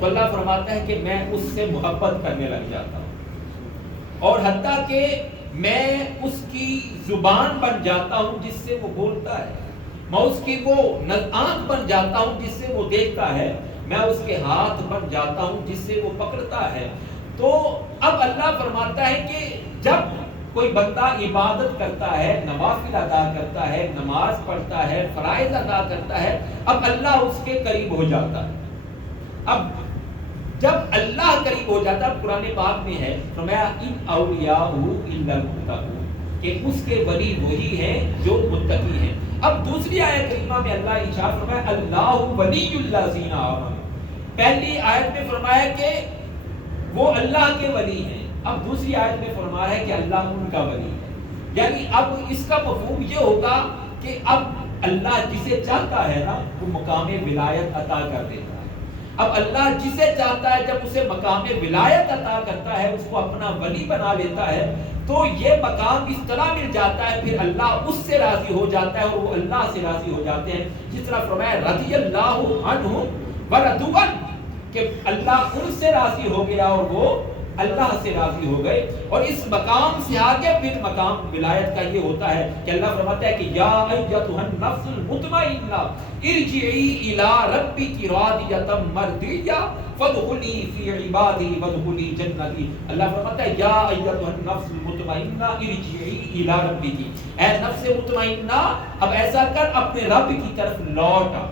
تو اللہ فرماتا ہے کہ میں اس سے محبت کرنے لگ جاتا ہوں، اور حتیٰ کہ میں اس کی زبان بن جاتا ہوں جس سے وہ بولتا ہے، میں اس کی وہ آنکھ بن جاتا ہوں جس سے وہ دیکھتا ہے، میں اس کے ہاتھ بن جاتا ہوں جس سے وہ پکڑتا ہے۔ تو اب اللہ فرماتا ہے کہ جب کوئی بندہ عبادت کرتا ہے، نوافل ادا کرتا ہے، نماز پڑھتا ہے، فرائض ادا کرتا ہے، اب اللہ اس کے قریب ہو جاتا ہے۔ اب جب اللہ قریب ہو جاتا ہے، قرآن پاک میں ہے فرمایا ان اولیاء الا المتقون، کہ اس کے ولی وہی ہیں جو متقی ہیں۔ اب دوسری آیت کریمہ میں اللہ ارشاد فرمایا اللہ ولی الذین آمنوا، پہلی آیت میں فرمایا کہ وہ اللہ کے ولی ہیں، اب دوسری آیت میں فرمایا ہے کہ اللہ ان کا ولی ہے۔ یعنی اب اس کا مفہوم یہ ہوگا کہ اب اللہ جسے چاہتا ہے نا وہ مقام ولایت عطا کر دیتا ہے۔ اب اللہ جسے چاہتا ہے جب اسے مقام ولایت عطا کرتا ہے، اس کو اپنا ولی بنا لیتا ہے، تو یہ مقام اس طرح مل جاتا ہے، پھر اللہ اس سے راضی ہو جاتا ہے اور وہ اللہ سے راضی ہو جاتے ہیں۔ جس طرح فرمایا رضی اللہ عنہم ورضوا عنہ، کہ اللہ ان سے راضی ہو گیا اور وہ اللہ سے راضی ہو گئے۔ اور اس مقام سے آگے پھر مقام ولایت کا یہ ہوتا ہے کہ اللہ فرماتا ہے کہ یا ایتھا النفس المطمئنہ ارجعی الی ربک راضیۃ مرضیہ فادخلی فی عبادی وادخلی جنتی۔ اللہ فرماتا ہے یا ایتھا النفس المطمئنہ ارجعی الی ربک، اے نفس مطمئنہ اب ایسا کر اپنے رب کی طرف لوٹ آ،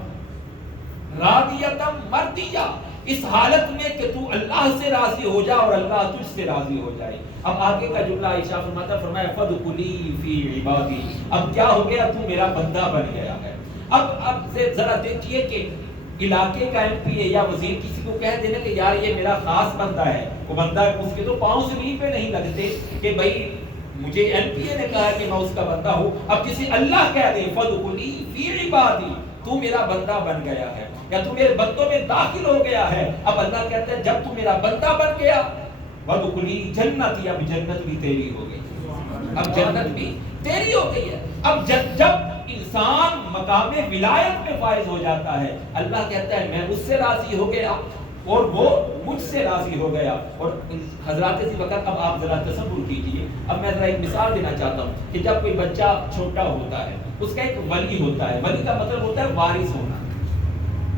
راضیۃ مرضیہ، اس حالت میں کہ تو اللہ سے راضی ہو جا اور اللہ تجھ سے راضی ہو جائے۔ اب آگے کا جملہ عائشہ فرماتا فرمایا فادخلی فی عبادی، اب کیا ہو گیا، تو میرا بندہ بن گیا ہے۔ اب ذرا دیکھیے کہ علاقے کا ایم پی ہے یا وزیر کسی کو کہہ دینا کہ یار یہ میرا خاص بندہ ہے، وہ بندہ اس کے تو پاؤں زمین پہ نہیں لگتے کہ بھائی مجھے ایم پی اے نے کہا کہ میں اس کا بندہ ہوں۔ اب کسی اللہ کہہ دے فادخلی فی عبادی، تو میرا بندہ بن گیا ہے یا تو میرے بندوں میں داخل ہو گیا ہے۔ اب اللہ کہتا ہے جب تو میرا بندہ بن گیا وادخلی جنتی، اب جنت بھی تیری ہو گئی، اب جنت بھی تیری ہو گئی ہے۔ اب جب انسان مقام ولایت میں فائز ہو جاتا ہے، اللہ کہتا ہے میں اس سے راضی ہو گیا اور وہ مجھ سے راضی ہو گیا۔ اور حضرات اسی وقت اب آپ ذرا تصور کیجئے، اب میں ذرا ایک مثال دینا چاہتا ہوں کہ جب کوئی بچہ چھوٹا ہوتا ہے اس کا ایک ولی ہوتا ہے، ولی کا مطلب ہوتا ہے وارث ہونا،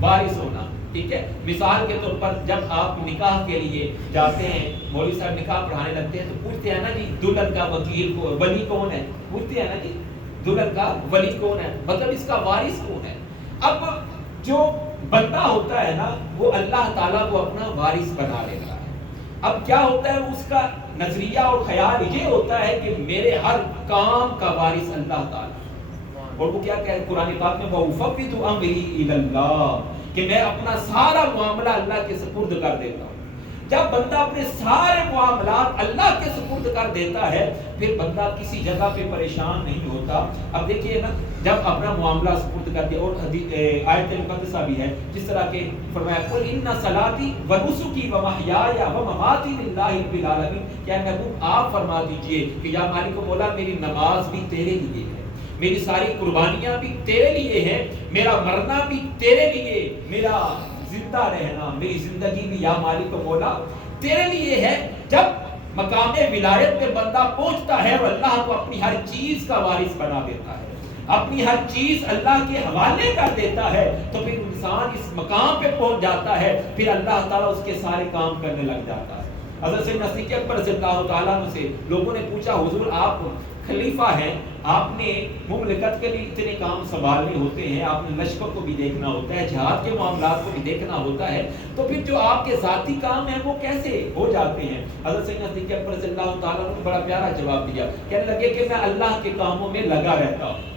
وارث ہونا، ٹھیک ہے۔ مثال کے طور پر جب آپ نکاح کے لیے جاتے ہیں، مولوی صاحب نکاح پڑھانے لگتے ہیں تو پوچھتے ہیں نا جی دلہن کا وکیل کو ولی کون ہے، پوچھتے ہیں نا جی دلہن کا ولی کون ہے، مطلب اس کا وارث کون ہے۔ اب جو بندہ ہوتا ہے نا وہ اللہ تعالیٰ کو اپنا وارث بنا لیتا ہے۔ اب کیا ہوتا ہے، اس کا نظریہ اور خیال یہ ہوتا ہے کہ میرے ہر کام کا وارث اللہ تعالیٰ، اور وہ کیا کہہ رہے ہیں قرآن پاک میں وَأُفَوِّضُ أَمْرِي إِلَى اللَّهِ، کہ میں اپنا سارا معاملہ اللہ کے سپرد کر دیتا ہوں۔ جب بندہ اپنے سارے معاملات اللہ کے سپرد کر دیتا ہے پھر بندہ کسی جگہ پہ پریشان نہیں ہوتا۔ اب دیکھیے نا جب اپنا معاملہ سپرد کر دیا، اور آیت مقدسہ بھی ہے جس طرح کہ فرمایا قُلْ إِنَّ صَلَاتِي وَنُسُكِي وَمَحْيَايَ وَمَمَاتِي لِلَّهِ رَبِّ الْعَالَمِينَ، کیا محبوب آپ فرما دیجئے کہ یا مالک و مولا میری نماز بھی تیرے لیے ہے، میری ساری قربانیاں بھی تیرے لیے ہیں، میرا مرنا بھی تیرے لیے، میرا زندہ رہنا، میری زندگی بھی یا مالک و مولا تیرے لیے ہے۔ جب مقام ولایت میں بندہ پہنچتا ہے اور اللہ کو اپنی ہر چیز کا وارث بنا دیتا ہے، اپنی ہر چیز اللہ کے حوالے کر دیتا ہے، تو پھر انسان اس مقام پہ پہنچ جاتا ہے، پھر اللہ تعالیٰ اس کے سارے کام کرنے لگ جاتا ہے۔ حضرت سیدنا صدیق اکبر رضی اللہ تعالیٰ عنہ سے لوگوں نے پوچھا حضور آپ خلیفہ ہیں، آپ نے مملکت کے لیے اتنے کام سنبھالنے ہوتے ہیں، آپ نے لشکر کو بھی دیکھنا ہوتا ہے، جہاد کے معاملات کو بھی دیکھنا ہوتا ہے، تو پھر جو آپ کے ذاتی کام ہیں وہ کیسے ہو جاتے ہیں؟ حضرت سیدنا صدیق اکبر رضی اللہ تعالیٰ نے بڑا پیارا جواب دیا، کہنے لگے کہ میں اللہ کے کاموں میں لگا رہتا ہوں،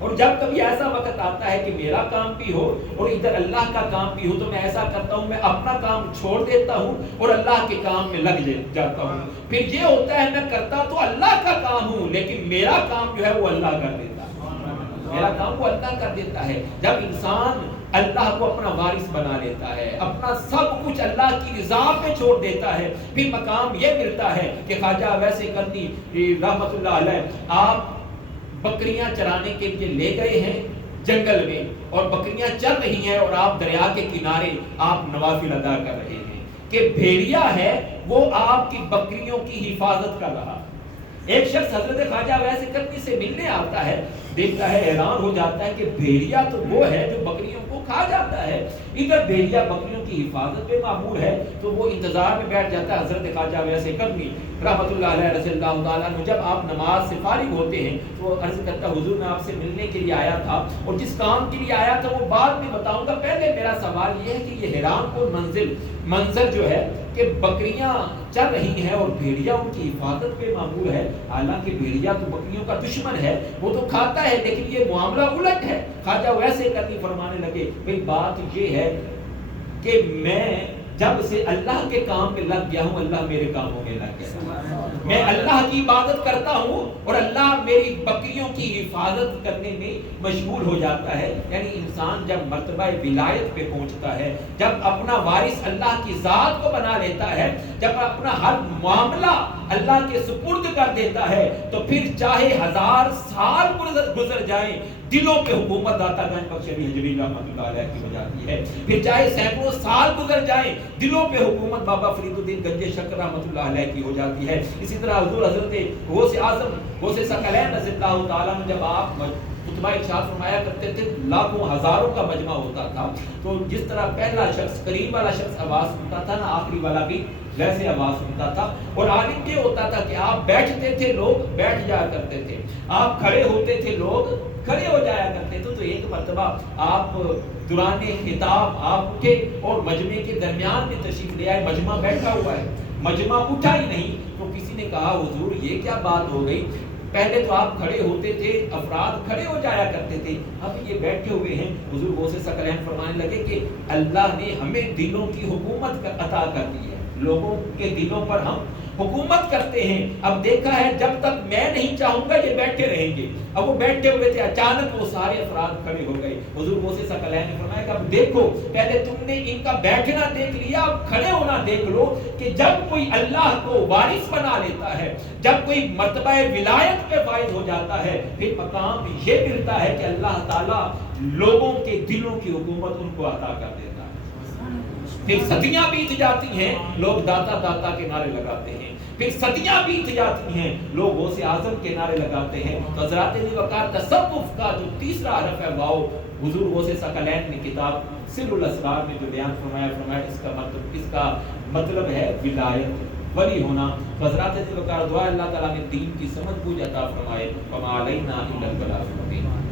اور جب کبھی ایسا وقت آتا ہے کہ میرا کام بھی ہو اور ادھر اللہ کا کام بھی ہو تو میں ایسا کرتا ہوں، میں اپنا کام چھوڑ دیتا ہوں اور اللہ کے کام میں لگ جاتا ہوں۔ پھر یہ ہوتا ہے میں کرتا تو اللہ کا کام ہوں لیکن میرا کام جو ہے وہ اللہ کر دیتا ہے، میرا کام وہ اللہ کر دیتا ہے۔ جب انسان اللہ کو اپنا وارث بنا لیتا ہے، اپنا سب کچھ اللہ کی رضا پہ چھوڑ دیتا ہے، پھر مقام یہ ملتا ہے کہ خواجہ ویسے کرنی رحمت اللہ علیہ آپ بکریاں چرانے کے لیے لے گئے ہیں جنگل میں اور بکریاں چل رہی ہیں اور آپ دریا کے کنارے آپ نوافل ادا کر رہے ہیں کہ بھیڑیا ہے وہ آپ کی بکریوں کی حفاظت کر رہا. ایک شخص حضرت خواجہ ویس کرنی سے ملنے آتا ہے, دیکھتا ہے, حیران ہو جاتا ہے کہ بھیڑیا تو وہ ہے جو بکریوں کو کھا جاتا ہے, ادھر بھیڑیا بکریوں کی حفاظت پہ مامور ہے. تو وہ انتظار میں بیٹھ جاتا ہے. حضرت خواجہ ویس کرنی رحمۃ اللہ علیہ رضی اللہ تعالیٰ عنہ جب آپ نماز سے فارغ ہوتے ہیں تو وہ عرض کرتا حضور میں آپ سے ملنے کے لیے آیا تھا اور جس کام کے لیے آیا تھا وہ بعد میں بتاؤں گا, پہلے میرا سوال یہ ہے کہ یہ حیران کن منظر جو ہے کہ بکریاں چل رہی ہیں اور بھیڑیا ان کی حفاظت پہ مامور ہے, حالانکہ بھیڑیا تو بکریوں کا دشمن ہے, وہ تو کھاتا ہے, لیکن یہ معاملہ الٹ ہے. خواجہ ویسے کرنی فرمانے لگے بھئی بات یہ ہے کہ میں جب سے اللہ کے کام پہ لگ گیا ہوں اللہ میرے کاموں میں لگ گیا. میں اللہ کی عبادت کرتا ہوں اور اللہ میری بکریوں کی حفاظت کرنے میں مشغول ہو جاتا ہے. یعنی انسان جب مرتبہ ولایت پہ پہنچتا ہے, جب اپنا وارث اللہ کی ذات کو بنا لیتا ہے, جب اپنا ہر معاملہ اللہ کے سپرد کر دیتا ہے, تو پھر چاہے 1000 سال گزر جائیں دلوں پہ حکومت داتا گنج بخش علی حجویری رحمۃ اللہ علیہ کی ہو جاتی ہے. پھر چاہے سینکڑوں سال گزر جائیں دلوں پہ حکومت بابا فرید الدین گنج شکر رحمۃ اللہ علیہ کی ہو جاتی ہے. اسی طرح حضور حضرت غوث اعظم غوث ثقلین رضی اللہ تعالیٰ عنہ جب آپ خطبہ ارشاد فرمایا کرتے تھے, لاکھوں ہزاروں کا مجمع ہوتا تھا, تو جس طرح پہلا شخص قریب والا شخص آواز سنتا تھا نا, آخری والا بھی ویسے آواز سنتا تھا. اور عالم یہ ہوتا تھا کہ آپ بیٹھتے تھے لوگ بیٹھ جایا کرتے تھے, آپ کھڑے ہوتے تھے لوگ کھڑے ہو جایا کرتے تھے. تو ایک مرتبہ آپ دوران خطاب آپ اٹھے اور مجمع کے درمیان میں تشریف لے آئے, مجمع بیٹھا ہوا ہے, مجمع اٹھا ہی نہیں. تو کسی نے کہا حضور یہ کیا بات ہو گئی, پہلے تو آپ کھڑے ہوتے تھے, افراد کھڑے ہو جایا کرتے تھے, اب یہ بیٹھے ہوئے ہیں. حضور غوث ثقلین فرمانے لگے کہ اللہ نے ہمیں دلوں کی حکومت عطا کر دی ہے, لوگوں کے دلوں پر ہم حکومت کرتے ہیں. اب دیکھا ہے جب تک میں نہیں چاہوں گا یہ بیٹھے رہیں گے. اب وہ بیٹھے ہوئے تھے, اچانک وہ سارے افراد کھڑے ہو گئے. حضور غوث ثقلین نے فرمایا کہ اب دیکھو, پہلے تم نے ان کا بیٹھنا دیکھ لیا, اب کھڑے ہونا دیکھ لو کہ جب کوئی اللہ کو وارث بنا لیتا ہے, جب کوئی مرتبہ ولایت پہ فائز ہو جاتا ہے, پھر مقام یہ ملتا ہے کہ اللہ تعالیٰ لوگوں کے دلوں کی حکومت ان کو عطا کر دیتا ہے. پھر صدیاں بیت جاتی ہیں, لوگ داتا داتا کے نعرے لگاتے ہیں, پھر صدیاں بیت جاتی ہیں, لوگ غوث اعظم کے نعرے لگاتے ہیں. حضرات علی وقار تصوف کا جو تیسرا حرف ہے واو, حضور غوث ثقلین نے کتاب سر الاسرار میں جو بیان فرمایا اس کا مطلب ہے ولایت, ولی ہونا. حضرات علی وقار دعا اللہ تعالیٰ نے دین کی سمجھ بوجھ عطا فرمائے. وما علینا الا البلاغ المبین.